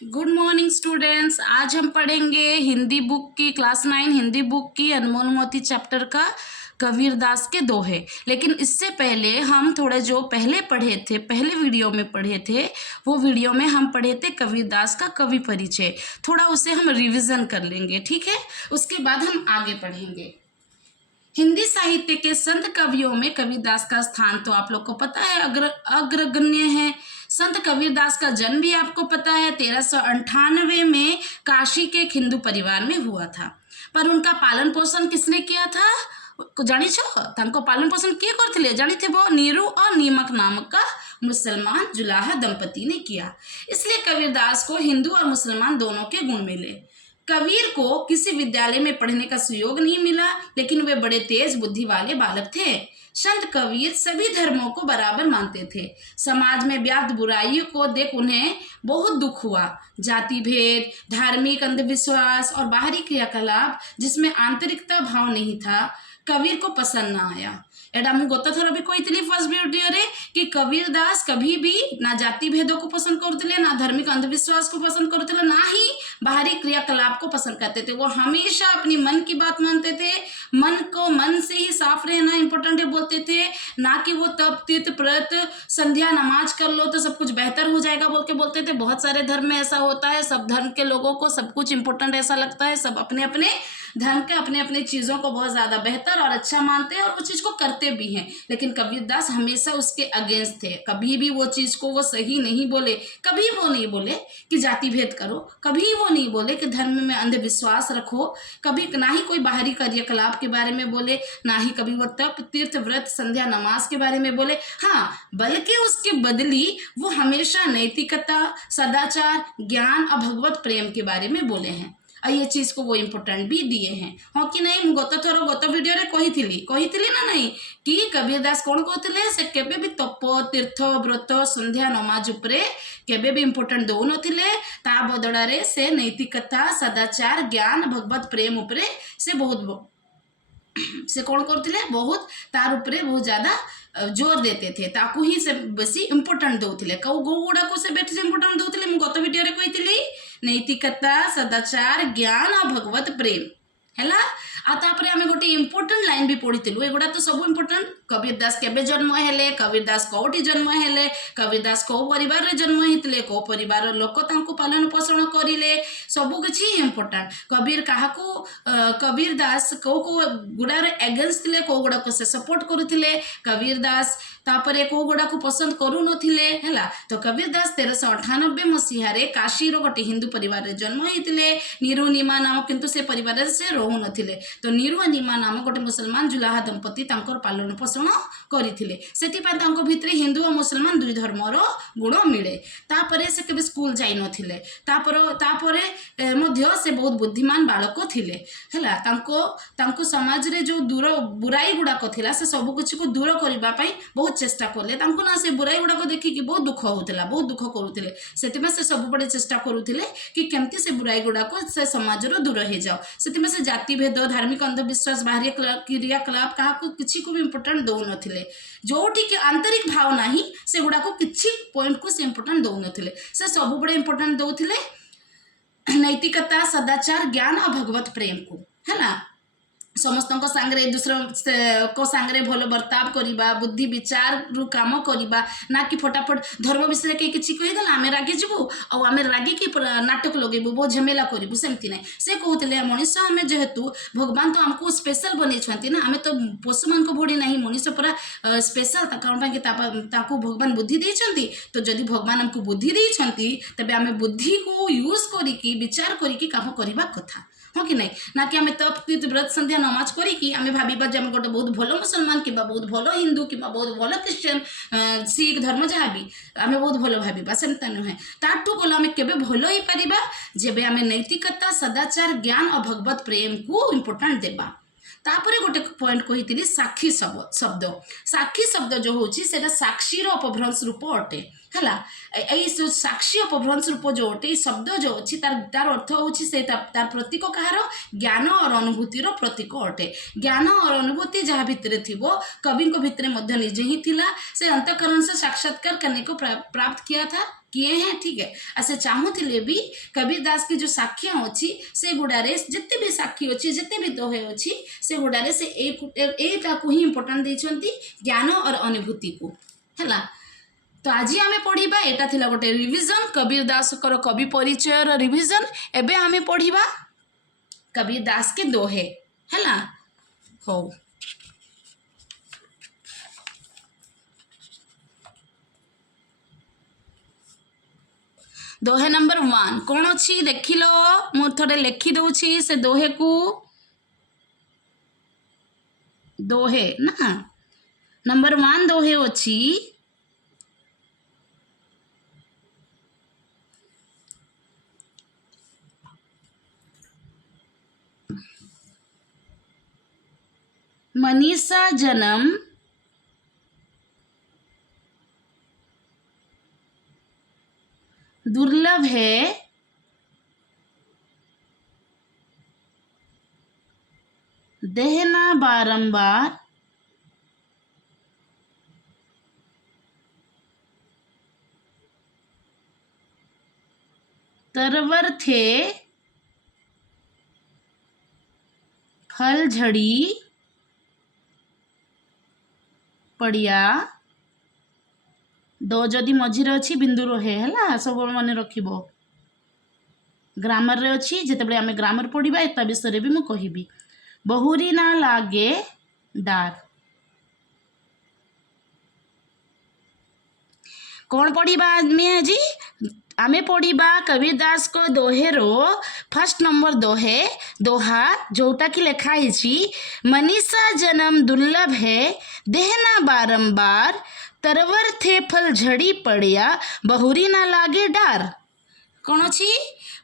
Good morning students. आज हम पढ़ेंगे हिंदी बुक की क्लास 9 हिंदी बुक की अनमोल मोती चैप्टर का कबीरदास के दोहे। लेकिन इससे पहले हम थोड़े जो पहले पढ़े थे, पहले वीडियो में पढ़े थे, वो वीडियो में हम पढ़े थे कबीरदास का कवि परिचय। थोड़ा उसे हम रिवीजन कर लेंगे, ठीक है। उसके बाद हम आगे पढ़ेंगे। हिंदी साहित्य के संत कवियों में कबीरदास का स्थान तो आप लोग को पता है, अग्रगण्य है। संत कबीरदास का जन्म भी आपको पता है 1398 में काशी के एक हिंदू परिवार में हुआ था। पर उनका पालन पोषण किसने किया था जानी छो? तांको पालन पोषण किए करथिले जानी थे वो नीरू और नीमक नामक का मुसलमान जुलाहा दंपति ने किया। इसलिए कबीरदास को हिंदू और मुसलमान दोनों के गुण मिले। कबीर को किसी विद्यालय में पढ़ने का सुयोग नहीं मिला, लेकिन वे बड़े तेज बुद्धि वाले बालक थे। संत कबीर सभी धर्मों को बराबर मानते थे। समाज में व्याप्त बुराइयों को देख उन्हें बहुत दुख हुआ। जाति भेद, धार्मिक अंधविश्वास और बाहरी क्रियाकलाप जिसमें आंतरिकता भाव नहीं था, कबीर को पसंद न आया। एडा मु गत थर भी कही फर्स्ट वीडियो रे कि कबीरदास कभी भी ना जाति भेदों को पसंद करते, ना धार्मिक अंधविश्वास को पसंद करते, ना ही बाहरी क्रियाकलाप को पसंद करते थे। वो हमेशा अपनी मन की बात मानते थे। मन को मन से ही साफ रहना इंपॉर्टेंट है बोलते थे, ना कि वो तप तीर्थ व्रत संध्या नमाज कर लो तो सब कुछ बेहतर हो जाएगा बोल के बोलते थे। बहुत सारे धर्म में ऐसा होता है, सब धर्म के लोगों को सब कुछ इंपॉर्टेंट ऐसा लगता है, सब अपने अपने धर्म के अपने अपने चीज़ों को बहुत ज़्यादा बेहतर और अच्छा मानते हैं और वो चीज़ को करते भी हैं। लेकिन कबीरदास हमेशा उसके अगेंस्ट थे। कभी भी वो चीज़ को वो सही नहीं बोले। कभी वो नहीं बोले कि जाति भेद करो, कभी वो नहीं बोले कि धर्म में अंधविश्वास रखो, कभी ना ही कोई बाहरी क्रियाकलाप के बारे में बोले, ना ही कभी वो तप तीर्थ व्रत संध्या नमाज के बारे में बोले। हाँ, बल्कि उसके बदली वो हमेशा नैतिकता, सदाचार, ज्ञान और भगवत प्रेम के बारे में बोले हैं। और ये चीज को वो इम्पोर्टेंट भी दिए हैं। हाँ कि नहीं? गत वीडियो रे कही ना नहीं कि कबीरदास कौन कहते से केबे भी तप तीर्थ व्रत संध्या नमाज उपरे केबे भी इम्पोर्टेंट दौ नथिले। ता बदलारे से नैतिकता, सदाचार, ज्ञान, भगवत प्रेम उपरे से बहुत से कौन करते बहुत तार उपरे बहुत ज्यादा जोर देते थे। ताकू ही से बेसी इंपोर्टेंट दौले। कौ गुड़ा को से बेसी इंपोर्टेंट दौले। मु गत वीडियो रे कही नैतिकता, सदाचार, ज्ञान और भगवत प्रेम है। आतापर आम गोटे इंपोर्टेंट लाइन भी पढ़ीलु। एगुड़ा तो सब इंपोर्टेंट। कबीरदास केबे जन्म हेले, कबीरदास कौटी जन्म हेले, कबीरदास कौ परिवार रे जन्म होते, कौ परिवार लोक तांको पालन पोषण करिले, सबु किछि इंपोर्टेंट। कबीर काहाकू कबीरदास कौ कौ गुड़ा रे एगेंस्ट थिले, कौ गुड़ा को से सपोर्ट करुथिले। कबीरदास तापरे कौ गुड़ा को पसंद करू नथिले हैला। तो कबीरदास 1398 मसीह रे काशी रो गोटे हिंदू परिवार रे जन्म होइतिले। नीरू नीमा नाम किंतु से परिवार से रहू नथिले। तो नीरू और नीमा नाम गोटे मुसलमान जुलाहा दंपति तांकर पालन पोषण करथिले। सेतिपा तांको भितरे हिंदू और मुसलमान दुई धर्मर गुण मिले। तापरे से केबे स्कूल जाई नथिले। तापरे मध्य से बहुत बुद्धिमान बालक थिले हैला। तांको समाज रे जो दूर बुराई गुड़ाक थिला से सब कुछ को दूर करबा पई बहुत चेष्टा करले। तांको ना से बुराई गुड़ाक देखिकी बहुत दुख होउतला, बहुत दुख करुथिले। सेतिमे से सब बड़े चेष्टा करुथिले कि केमती से बुराई गुड़ाक से समाज रो दूर हे जाओ। सेतिमे से जाति भेद, धार्मिक अंधविश्वास, बाहरी क्रियाकलाप काहाकू किछि को भी इंपोर्टेंट दौ नथिले। जोठी के आंतरिक भावना ही से गुड़ाक किछि पॉइंट को से इंपोर्टेंट दौ नथिले। से सब बड़े इंपोर्टेंट दौथिले नैतिकता, सदाचार, ज्ञान और भगवत प्रेम को है ना। समस्त सांगे दूसरा को सांगे भल बर्ताव करवा, बुद्धि विचार रु काम करवा, ना कि फटाफट धर्म विषय के किसी कहीदेला आम रागी जीवु आम रागिकी नाटक लगेबू, बहुत झमेला करूँ, सेमती ना। से कहते मनीष आम जेहेतु भगवान तो आमको स्पेशल बनई ना, आम तो पशु मान भोड़ी ना, मनीष पूरा स्पेशल कौन ताकू भगवान बुद्धि देइछंती। तो जदि भगवान आमको बुद्धि देइछंती तबे आम बुद्धि को यूज करिकी विचार करिकी काम करबा कथा। हाँ कि नहीं? ना कि आम तप तीर्थ व्रत संध्या नमाज करिकी आम भाविबा जे आम गोटे बहुत भल मुसलमान कि बहुत भल हिंदू कि बहुत भल क्रिश्चियन, सिख धर्म जहाँ भी आम बहुत भल भाविबा, सेमता नुहे। ताठू भल आम केबे भल हो पारिबा जेबे आम नैतिकता, सदाचार, ज्ञान और भगवत प्रेम को इंपोर्टेंट देबा। तापरे गोटे पॉइंट कही साक्षी शब्द। साक्षी शब्द जो होची सेटा साक्षीर अपभ्रंश रूप अटे है। साक्षी अपभ्रंश रूप जो अटे शब्द जो अच्छी तार अर्थ होची से तार प्रतीक कहार ज्ञान और अनुभूतिर प्रतीक अटे। ज्ञान और अनुभूति जहाँ भितर थिबो कवि भितर निजे ही थिला। से अंतःकरण से साक्षात्कार करने को प्राप्त किया था किए हैं। ठीक है, से चाहूले भी कबीर दास की जो साक्ष्य अच्छी से गुड़ारे जिते भी साक्षी अच्छी जिते भी दोहे अच्छी से गुड़ारे से एटा को ही इम्पोर्टेंट देछंती ज्ञान और अनुभूति को है। तो आज आम पढ़ा एटा थिला गोटे रिविजन कबीर दास कवि परिचय रिविजन। एबे आम पढ़ा कबीर दास के दोहे है। हो दोहे नंबर 1 कौन अच्छी देख लो मु थोड़े लिखी दूची से दोहे को दोहे ना नंबर 1 दोहे अच्छी मनीषा जन्म दुर्लभ है देहना बारंबार तरवर थे फल झड़ी पड़िया दो जदि मझीरे अच्छी बिंदु रहे है सब मन रखिब ग्रामर रे अच्छी जितेबाला आम ग्रामर पढ़ा एता विषय भी मुझे कहबी बहुरी ना लागे डार कौन पढ़ा जी आमे पढ़ा कबीर दास को दोहे रो फर्स्ट नंबर दोहे दोहा जोटा की लिखाई मनीषा जन्म दुर्लभ है देहना बारंबार तरवर थे फल झड़ी पड़िया बहुरी ना लागे डार। कौन अच्छी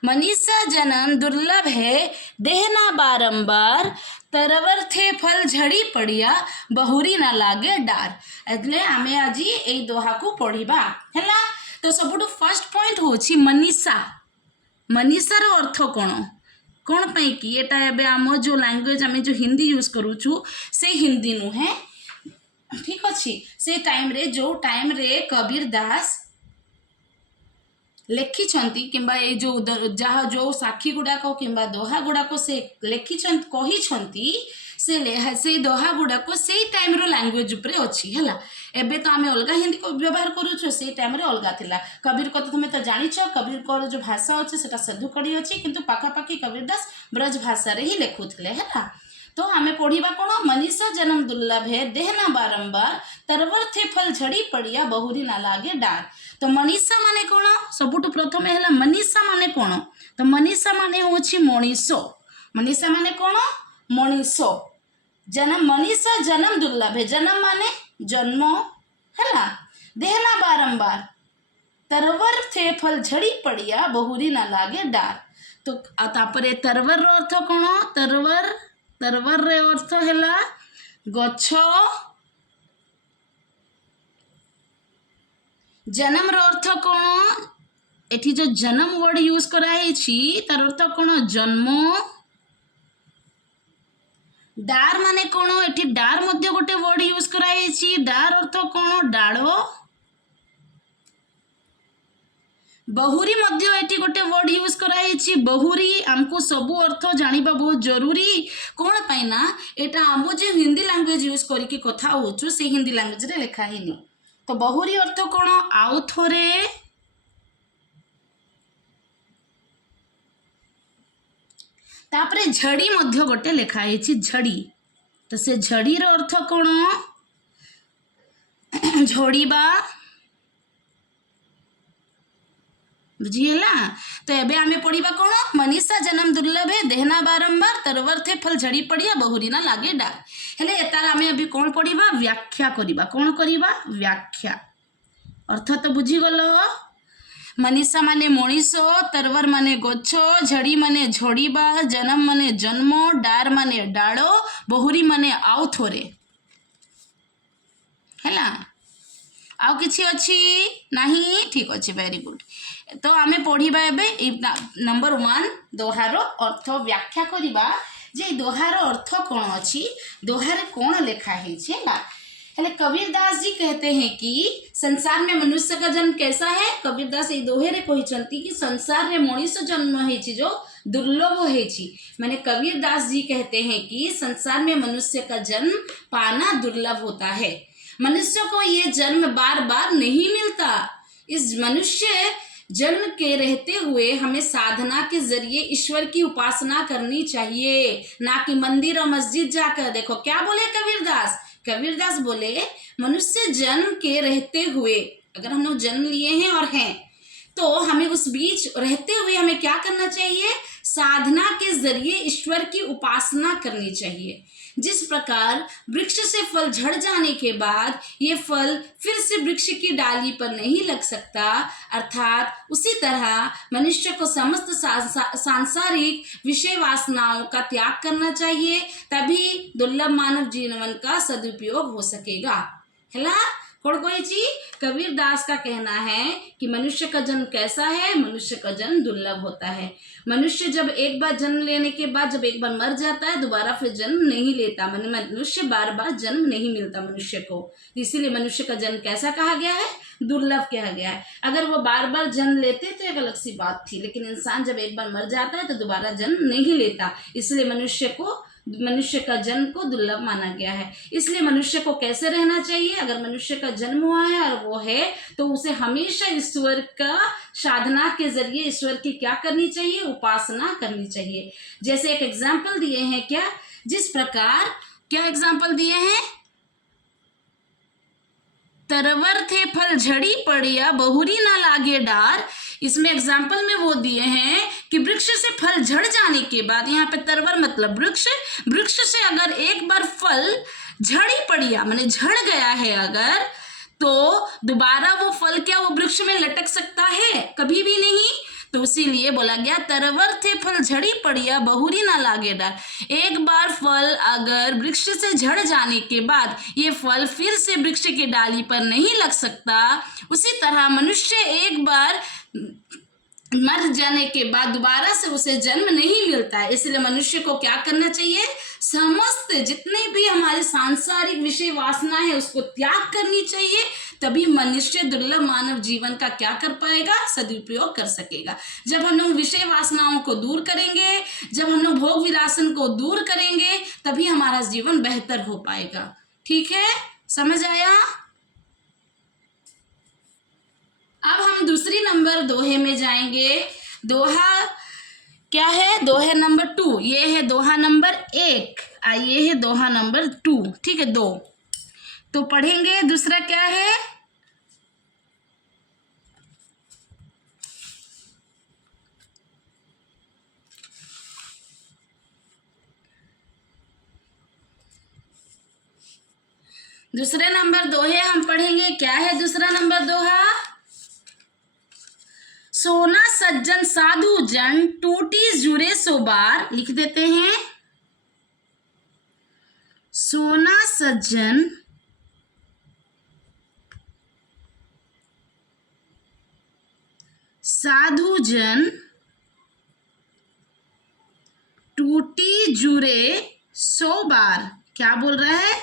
मनीषा जन्म दुर्लभ है देहना बारंबार तरवर थे फल झड़ी पड़िया बहुरी ना लागे डार। एतले आमे आज ए दोहा को पढ़ा है। तो सबुठु फर्स्ट पॉइंट होची मनीषा मनीषार अर्थ कौन कौन पाई कि एटा एबे आम जो लैंग्वेज आम जो हिंदी यूज करूछु से हिंदी नुहे। ठीक अच्छी से टाइम रे जो टाइम रे कबीर दास लेखिछंती किंबा ए जो जहाँ जो साक्षी गुड़ाक किंबा दोहा गुड़ाक से लेखिछंती कहिछंती से दोहा गुड़ाक से टाइम रो लैंग्वेज उपरे अच्छी है। एबे तो आम अलग हिंदी को व्यवहार करूँ से टाइम रे अलग थिला। कबीर को तो तुम तो जानिछ कबीर को जो भाषा अच्छे से सधुकड़ी अच्छी किंतु पाखापाखि कबीर दास ब्रज भाषा रे ही लिखुले है। तो आम पढ़ा कौन मनीषा जन्म दुर्लभ है देहना बारंबार तरवर थे फल झड़ी पड़िया बहुरी ना लागे डार। तो मनीषा माने कौन सबुठु प्रथम है मनीषा माने कौन तो मनीषा माने होची मनीषो मनीषा माने कौन मनीषो जन्म मनीषा जन्म दुर्लभ है जन्म माने जन्म है देहना बारंबार तरवर थे फल झड़ी पड़िया बहुरी ना लागे डार। तो तापरे तरवर रो अर्थ कौन तरवर तरवर रे अर्थ है गछ जन्म रो अर्थ कौन एठी जो जन्म वर्ड यूज कराई तार अर्थ कौन जन्म डार माने कौन एठी डार मध्य गोटे वर्ड यूज कराई डार अर्थ कौन डालो बहुरी मध्य एटी गोटे वर्ड यूज कराई बहुरी आमको सबू अर्थ जानिबा बहुत जरूरी कौन पाई ना एटा आम जो हिंदी लैंग्वेज यूज करके कथा होचु से हिंदी लैंग्वेज रे लिखा हिनी। तो बहुरी अर्थ कौन आउ थोरे तापरे झड़ी मध्य गोटे लिखाई झड़ी। तो से झड़ी रो अर्थ कौन झड़ीबा बुझीला। तो एबे आमे पढ़ा कौन मनीषा जन्म दुर्लभ है देहना बारंबार तरवर थे फल झड़ी पड़िया बहुरी ना लागे डार। हेले एतार आमे अभी कौन पढ़ा व्याख्या करिबा कौन करिबा व्याख्या अर्थ तो बुझी गलो मनीषा माने मनीषो तरवर माने गछ झड़ी माने झड़ीबा जन्म माने जन्म डार माने डालो बहुरी माने आउ थोरे हैला आउ किछि अछि नाही। ठीक अच्छे वेरी गुड। तो आमे पढ़ा एबे नंबर 1 दोहार अर्थ व्याख्या करिबा जे दोहार अर्थ कौन अच्छी दोहारे कौन लिखा है। हेले कबीरदास जी कहते हैं कि संसार में मनुष्य का जन्म कैसा है। कबीरदास ये दोहेरे कहिचंती कि संसार में मनुष्य जन्म है जो दुर्लभ है। मैंने कबीरदास जी कहते हैं कि संसार में मनुष्य का जन्म पाना दुर्लभ होता है। मनुष्य को ये जन्म बार बार नहीं मिलता। इस मनुष्य जन्म के रहते हुए हमें साधना के जरिए ईश्वर की उपासना करनी चाहिए, ना कि मंदिर और मस्जिद जाकर। देखो क्या बोले कबीरदास। कबीरदास बोले मनुष्य जन्म के रहते हुए, अगर हम लोग जन्म लिए हैं और हैं, तो हमें उस बीच रहते हुए हमें क्या करना चाहिए, साधना के जरिए ईश्वर की उपासना करनी चाहिए। जिस प्रकार वृक्ष से फल झड़ जाने के बाद ये फल फिर से वृक्ष की डाली पर नहीं लग सकता, अर्थात उसी तरह मनुष्य को समस्त सांसारिक विषय वासनाओं का त्याग करना चाहिए, तभी दुर्लभ मानव जीवन का सदुपयोग हो सकेगा। है ना। कोई कबीरदास का कहना है कि मनुष्य का जन्म कैसा है, मनुष्य का जन्म दुर्लभ होता है। मनुष्य जब एक बार जन्म लेने के बाद जब एक बार मर जाता है दोबारा फिर जन्म नहीं लेता। मनुष्य बार बार जन्म नहीं मिलता मनुष्य को, इसीलिए मनुष्य का जन्म कैसा कहा गया है, दुर्लभ कहा गया है। अगर वो बार बार जन्म लेते तो एक अलग सी बात थी, लेकिन इंसान जब एक बार मर जाता है तो दोबारा जन्म नहीं लेता, इसलिए मनुष्य का जन्म को दुर्लभ माना गया है। इसलिए मनुष्य को कैसे रहना चाहिए, अगर मनुष्य का जन्म हुआ है और वो है तो उसे हमेशा ईश्वर का साधना के जरिए ईश्वर की क्या करनी चाहिए, उपासना करनी चाहिए। जैसे एक एग्जाम्पल दिए हैं, क्या, जिस प्रकार क्या एग्जाम्पल दिए हैं, तरवर थे फल झड़ी पड़िया बहुरी ना लागे डार। इसमें एग्जाम्पल में वो दिए हैं कि वृक्ष से फल झड़ जाने के बाद, यहाँ पे तरवर मतलब वृक्ष से अगर एक बार फल झड़ी पड़िया माने झड़ गया है अगर, तो दोबारा वो फल क्या वो वृक्ष में लटक सकता है, कभी भी नहीं। तो इसीलिए बोला गया तरवर थे फल झड़ी पड़िया बहुरी ना लागे डार। एक बार फल अगर वृक्ष से झड़ जाने के बाद ये फल फिर से वृक्ष की डाली पर नहीं लग सकता, उसी तरह मनुष्य एक बार मर जाने के बाद दोबारा से उसे जन्म नहीं मिलता है। इसलिए मनुष्य को क्या करना चाहिए, समस्त जितने भी हमारे सांसारिक विषय वासना है उसको त्याग करनी चाहिए, तभी मनुष्य दुर्लभ मानव जीवन का क्या कर पाएगा, सदुपयोग कर सकेगा। जब हम लोग विषय वासनाओं को दूर करेंगे, जब हम लोग भोग विलासन को दूर करेंगे, तभी हमारा जीवन बेहतर हो पाएगा। ठीक है, समझ आया। अब हम दूसरी नंबर दोहे में जाएंगे। दोहा क्या है, दोहा नंबर 2, ये है दोहा नंबर 1, ये है दोहा नंबर 2, ठीक है 2। तो पढ़ेंगे, दूसरा क्या है, दूसरे नंबर दोहे हम पढ़ेंगे। क्या है दूसरा नंबर दोहा, सोना सज्जन साधु जन टूटी जुरे सो बार। लिख देते हैं, सोना सज्जन साधु जन टूटी जुरे 100 बार। क्या बोल रहा है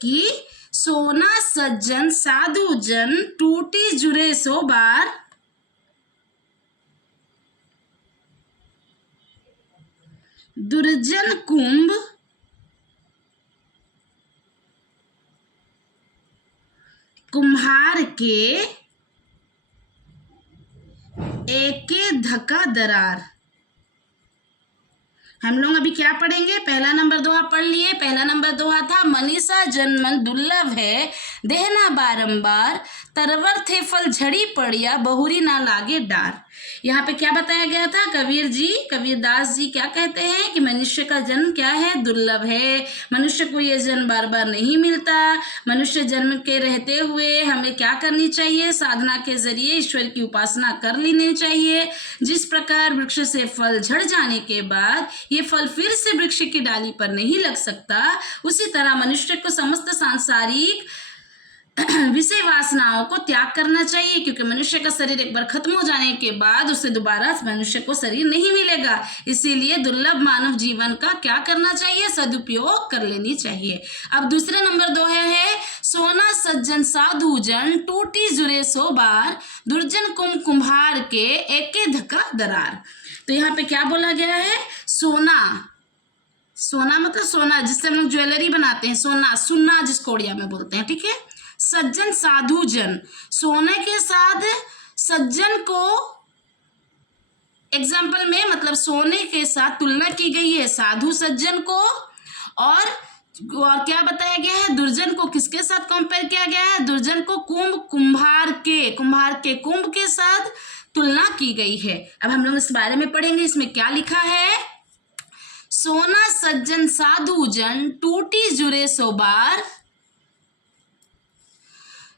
कि सोना सज्जन साधु जन टूटी जुरे 100 बार, दुर्जन कुंभ कुम्हार के एके धक्का दरार। हम लोग अभी क्या पढ़ेंगे, पहला नंबर दोहा पढ़ लिए। पहला नंबर दोहा था, मनीषा जन्म दुर्लभ है देहना बारंबार, तरवर थे फल झड़ी पड़िया बहुरी ना लागे डार। यहाँ पे क्या बताया गया था, कबीरदास जी क्या कहते हैं कि मनुष्य का जन्म क्या है, दुर्लभ है। मनुष्य को ये जन्म बार बार नहीं मिलता। मनुष्य जन्म के रहते हुए हमें क्या करनी चाहिए, साधना के जरिए ईश्वर की उपासना कर लेनी चाहिए। जिस प्रकार वृक्ष से फल झड़ जाने के बाद ये फल फिर से वृक्ष की डाली पर नहीं लग सकता, उसी तरह मनुष्य को समस्त सांसारिक विषय वासनाओं को त्याग करना चाहिए, क्योंकि मनुष्य का शरीर एक बार खत्म हो जाने के बाद उससे दोबारा मनुष्य को शरीर नहीं मिलेगा। इसीलिए दुर्लभ मानव जीवन का क्या करना चाहिए, सदुपयोग कर लेनी चाहिए। अब दूसरे नंबर 2 है सोना सज्जन साधु जन टूटी जुरे 100 बार, दुर्जन कुम्हार के एके धक्का दरार। तो यहाँ पे क्या बोला गया है, सोना मतलब सोना जिससे हम लोग ज्वेलरी बनाते हैं, सोना सुन्ना जिसको उड़िया में बोलते हैं, ठीक है। सज्जन साधु जन, सोने के साथ सज्जन को एग्जाम्पल में मतलब सोने के साथ तुलना की गई है साधु सज्जन को, और क्या बताया गया है, दुर्जन को किसके साथ कंपेयर किया गया है, दुर्जन को कुम्हार के कुंभ के साथ तुलना की गई है। अब हम लोग इस बारे में पढ़ेंगे, इसमें क्या लिखा है, सोना सज्जन साधु जन टूटी जुरे 100 बार,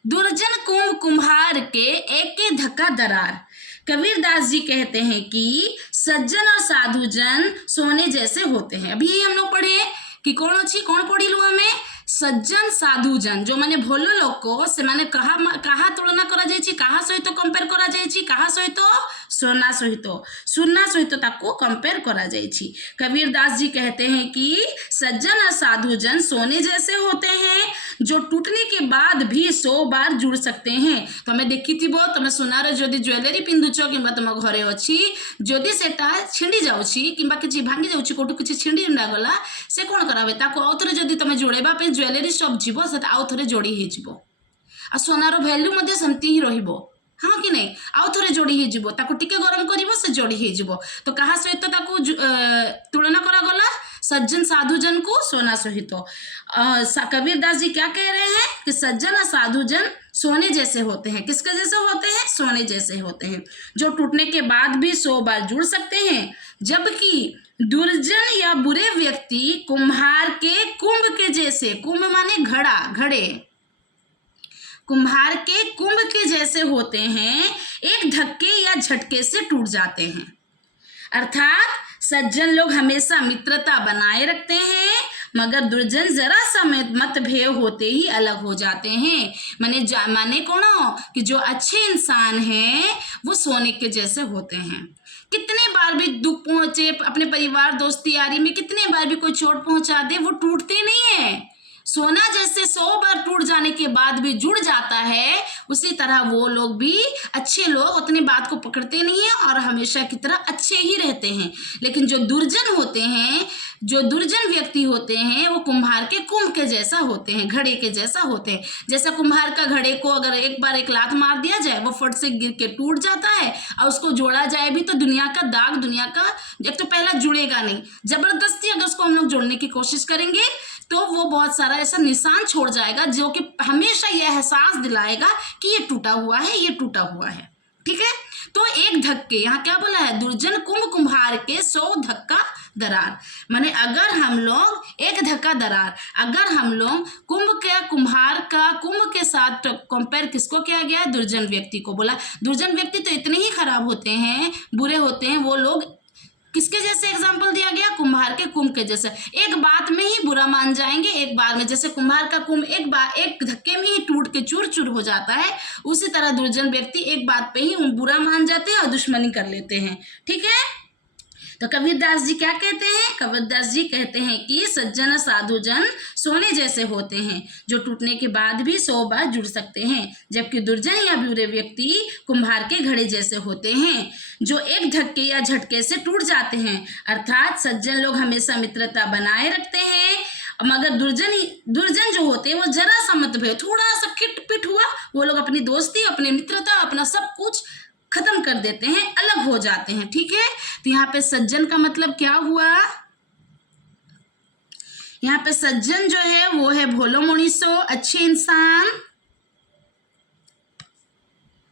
दुर्जन कुम्हार के एके धक्का दरार। कबीरदास जी कहते हैं कि सज्जन और साधु जन सोने जैसे होते हैं। अभी हम लोग पढ़े कि कौन पढ़ी लू हमें, सज्जन साधु जन जो माने भोलो लोग को से माने कहा तुलना करा जाइए, कहा सहित कंपेयर करा जाइए, कहा सहित सोना सहित ताको कंपेयर करा जाइए। कबीरदास जी कहते हैं कि सज्जन और साधु जन सोने जैसे होते हैं जो टूटने के बाद भी 100 बार जुड़ सकते हैं। तुम्हें देखी थी तुम सुनार जदि ज्वेलरी पिंधुच कि तुम घरे अच्छी जदि सेटा छिंडी जाऊँगी कि किसी भांगी जाऊँगी कौटू किसी छिंडी गला से कौन करावे ताको आउ थे जदि तुम जोड़ेबा पे ज्वेलरी सब जीव से आउ थे जोड़ी हो आ सोनार भैल्यू सेमती ही रहिबो, हाँ कि नहीं, आउ थे जोड़ी हो टिके गरम कर से जोड़ी हो। तो कहा सहित तुलना करागला, सज्जन साधु जन को सोना सहित। कबीरदास जी क्या कह रहे हैं कि सज्जन और साधु जन सोने जैसे होते हैं। किसके जैसे होते हैं, सोने जैसे होते हैं जो टूटने के बाद भी 100 बार जुड़ सकते हैं, जबकि दुर्जन या बुरे व्यक्ति कुम्हार के कुंभ के जैसे, कुंभ माने घड़े, कुम्हार के कुंभ के जैसे होते हैं, एक धक्के या झटके से टूट जाते हैं। अर्थात सज्जन लोग हमेशा मित्रता बनाए रखते हैं, मगर दुर्जन जरा सा मतभेद होते ही अलग हो जाते हैं। माने कौन कि जो अच्छे इंसान हैं वो सोने के जैसे होते हैं। कितने बार भी दुख पहुंचे अपने परिवार दोस्ती यारी में, कितने बार भी कोई चोट पहुंचा दे वो टूटते नहीं है। सोना जैसे 100 बार टूट जाने के बाद भी जुड़ जाता है, उसी तरह वो लोग भी, अच्छे लोग उतनी बात को पकड़ते नहीं हैं और हमेशा की तरह अच्छे ही रहते हैं। लेकिन जो दुर्जन होते हैं, जो दुर्जन व्यक्ति होते हैं, वो कुम्हार के कुंभ के जैसा होते हैं, घड़े के जैसा होते हैं। जैसा कुम्हार का घड़े को अगर एक बार एक लात मार दिया जाए वो फट से गिर के टूट जाता है, और उसको जोड़ा जाए भी तो दुनिया का दाग, दुनिया का एक तो पहला जुड़ेगा नहीं, जबरदस्ती अगर उसको हम लोग जोड़ने की कोशिश करेंगे तो वो बहुत सारा ऐसा निशान छोड़ जाएगा जो कि हमेशा यह एहसास दिलाएगा कि ये टूटा हुआ है, ये टूटा हुआ है। ठीक है, तो एक धक्के, यहाँ क्या बोला है, दुर्जन कुम्हार के 100 धक्का दरार। माने अगर हम लोग एक धक्का दरार, अगर हम लोग कुम्हार का कुंभ के साथ कंपेयर किसको किया गया, दुर्जन व्यक्ति को बोला। दुर्जन व्यक्ति तो इतने ही खराब होते हैं, बुरे होते हैं, वो लोग किसके जैसे एग्जाम्पल दिया गया, कुम्हार के कुंभ के जैसे। एक बात में ही बुरा मान जाएंगे, एक बार में, जैसे कुम्हार का कुंभ एक धक्के में ही टूट के चूर चूर हो जाता है, उसी तरह दुर्जन व्यक्ति एक बात पे ही बुरा मान जाते हैं और दुश्मनी कर लेते हैं। ठीक है, तो कबीरदास जी क्या कहते हैं, कबीरदास जी कहते हैं कि सज्जन साधु जन सोने जैसे होते हैं जो टूटने के बाद भी 100 बार जुड़ सकते हैं, जबकि दुर्जन या बुरे व्यक्ति कुम्हार के घड़े जैसे होते हैं जो एक धक्के या झटके से टूट जाते हैं। अर्थात सज्जन लोग हमेशा मित्रता बनाए रखते हैं, मगर दुर्जन जो होते हैं वो जरा सा मतभेद, थोड़ा सा खिटपिट हुआ, वो लोग अपनी दोस्ती, अपनी मित्रता, अपना सब कुछ खत्म कर देते हैं, अलग हो जाते हैं। ठीक है, तो यहाँ पे सज्जन का मतलब क्या हुआ, यहाँ पे सज्जन जो है वो है भोलो मनुष्य, अच्छे इंसान।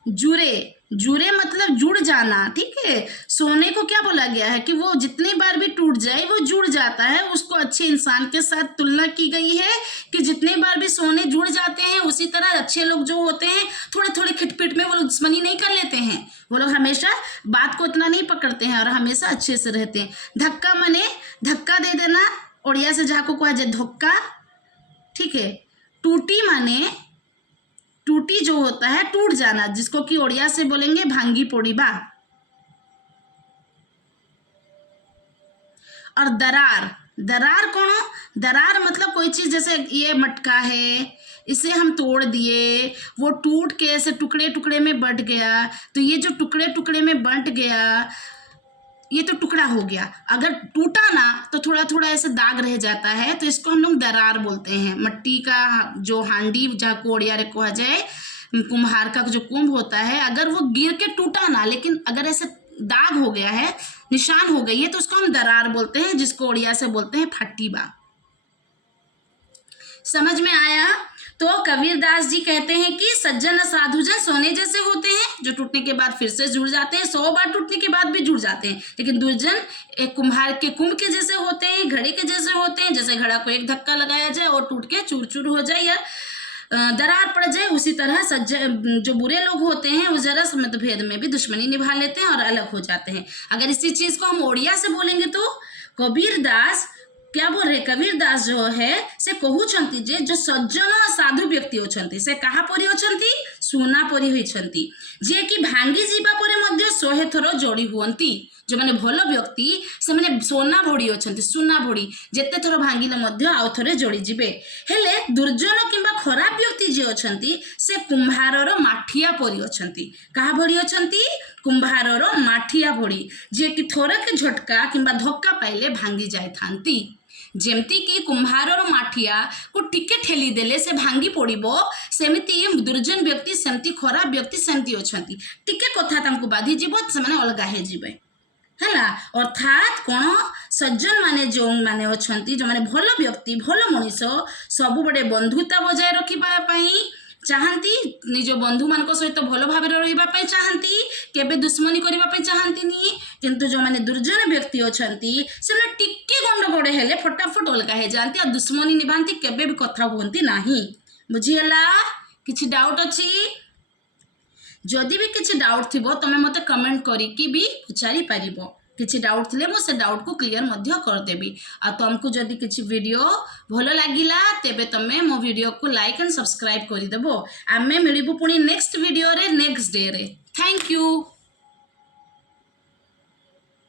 जुरे मतलब जुड़ जाना। ठीक है, सोने को क्या बोला गया है कि वो जितनी बार भी टूट जाए वो जुड़ जाता है, उसको अच्छे इंसान के साथ तुलना की गई है कि जितने बार भी सोने जुड़ जाते हैं, उसी तरह अच्छे लोग जो होते हैं थोड़े थोड़े खिटपिट में वो लोग दुश्मनी नहीं कर लेते हैं, वो लोग हमेशा बात को इतना नहीं पकड़ते हैं और हमेशा अच्छे से रहते हैं। धक्का माने धक्का दे देना, उड़िया से जहाँ को कहा जाए धोक्का। ठीक है, टूटी माने टूटी जो होता है टूट जाना, जिसको कि ओडिया से बोलेंगे भांगी पोड़ीबा। और दरार, दरार कौन? दरार मतलब कोई चीज, जैसे ये मटका है, इसे हम तोड़ दिए, वो टूट के ऐसे टुकड़े टुकड़े में बंट गया, तो ये जो टुकड़े टुकड़े में बंट गया ये तो टुकड़ा हो गया। अगर टूटा ना तो थोड़ा थोड़ा ऐसे दाग रह जाता है, तो इसको हम लोग दरार बोलते हैं। मट्टी का जो हांडी जहाँ कोड़िया रे कहा जाए, कुम्हार का जो कुंभ होता है, अगर वो गिर के टूटा ना, लेकिन अगर ऐसे दाग हो गया है, निशान हो गई है, तो उसको हम दरार बोलते हैं, जिसको ओडिया से बोलते हैं फट्टीबा। समझ में आया? तो कबीरदास जी कहते हैं कि सज्जन साधुजन सोने जैसे होते हैं, जो टूटने के बाद फिर से जुड़ जाते हैं, 100 बार टूटने के बाद भी जुड़ जाते हैं। लेकिन दुर्जन एक कुम्हार के कुंभ के जैसे होते हैं, घड़े के जैसे होते हैं, जैसे घड़ा को एक धक्का लगाया जाए और टूट के चूर चूर हो जाए या दरार पड़ जाए, उसी तरह जो बुरे लोग होते हैं वो जरा मतभेद में भी दुश्मनी निभा लेते हैं और अलग हो जाते हैं। अगर इसी चीज को हम ओडिया से बोलेंगे तो कबीरदास क्या बोल रहे? कबीरदास जो है से कहउछंती जे जो सज्जन और साधु व्यक्ति होछंती से कहा परी होछंती? सुना परी होइछंती, जे कि भांगी जीवा परे मध्य 100 थर जोड़ी हुअंती। जो माने भल व्यक्ति से माने सोना भोड़ी होछंती, सुना भोड़ी जेते थर भांगिले मध्य आउ थरे जोड़ी जिबे। हेले दुर्जन किंबा खराब व्यक्ति जे होछंती से कुम्हारर माठिया परी होछंती। कहा भोड़ी होछंती? कुम्हारर माठिया भोड़ी, जे कि थोरके झटका किंबा धक्का पाइले भांगी जाय थांती। जेमती कि कुम्हारर माठिया को टिके ठेली देले से भांगी पड़िबो, सेमिति दुर्जन व्यक्ति सेमती खराब व्यक्ति सेमती होछंती। टिके कथा तांको बाधी जीवो से माने अलगा हे जीवे हैला। अर्थात कोन? सज्जन माने जो माने होछंती, जो माने भल व्यक्ति भल मनीष सबु बड़े बंधुता बजाय रखिबा पई चाहती, निज बंधु मान सहित भल भाव रही चाहती, केबे दुश्मनी करने चाहती नहीं। किंतु जो माने दुर्जन व्यक्ति होछंती से टिके गंडगोड़ हेले फटाफट अलगा हे जाती और दुश्मनी निभाती, केबे भी कथा हुअंती नाही। बुझीगला? किछि डाउट अछि? जदि भी किछि डाउट थिबो तमे मते कमेंट करिकि भी पचारि पारिबो। किछि डाउट थिले मो से डाउट को क्लियर मध्य कर देबी। आ तुमको जदि किछि वीडियो भलो लागिला तेबे तमे मो वीडियो को लाइक एंड सब्सक्राइब करि देबो। आमे मिलिबो पुनी नेक्स्ट वीडियो रे नेक्स्ट डे रे। Thank you.